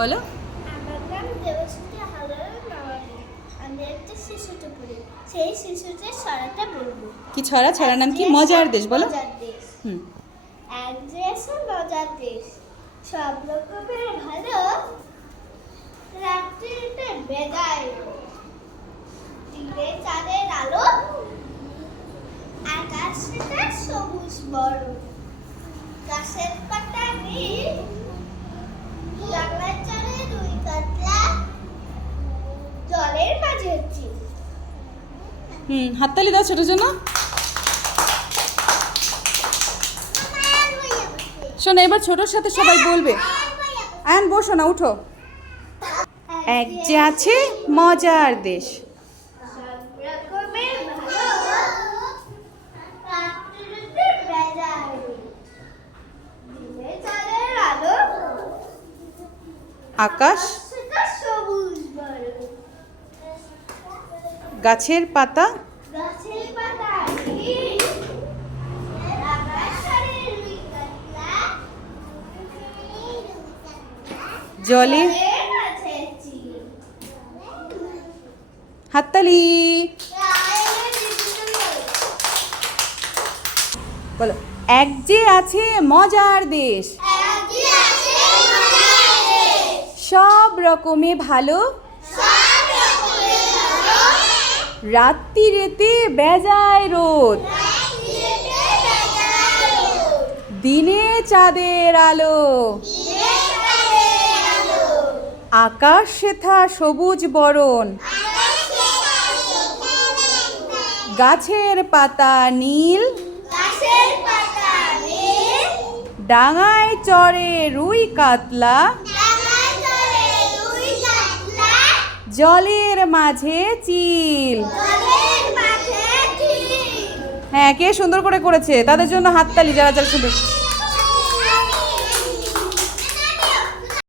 বলো। আমার নাম দেবশ্রী হালদার নবাবী। আমি একটা শিশুতে পড়ি। সেই শিশুদের ছড়াটা বলবো। কি ছড়া? ছড়ার নাম কি? মজার দেশ বলো। মজার দেশ। হুম। এক দেশে মজার দেশ, সব রকমের ভালো, রাত্রিতে বেজায় দিনে চাঁদের আলো, আকাশটা সবুজ বড়, গাছের পাতা নীল, ডাঙার চরে রুই কাতলা, জলের মাঝে চিল। হাততালি দাও ছোটোর জন্য। শোনো, এবার ছোটোর সাথে সবাই বলবে। আয়ন বসো না, উঠো। এক যে আছে মজার দেশ, সব রকমের ভালো, রাত্রিতে বেজায় দিনে চাঁদের আলো, আকাশ আকাশটা সবুজ বড়, গাছের পাতা গাছের পাতা নীল, ডাঙার চরে রুই কাতলা, জলে। জলের মাঝে চিল। হাততালি বলো। এক যে আছে মজার দেশ, সব রকমে ভালো, রাত্রিরেতে বেজায় রোদ, দিনে চাঁদের আলো, আকাশ সেথা সবুজ বরণ, গাছের পাতা নীল, ডাঙায় চড়ে রুই কাতলা, জলের মাঝে চিল। হ্যাঁ, কে সুন্দর করে করেছে তাদের জন্য হাততালি, যারা যারা সুন্দর।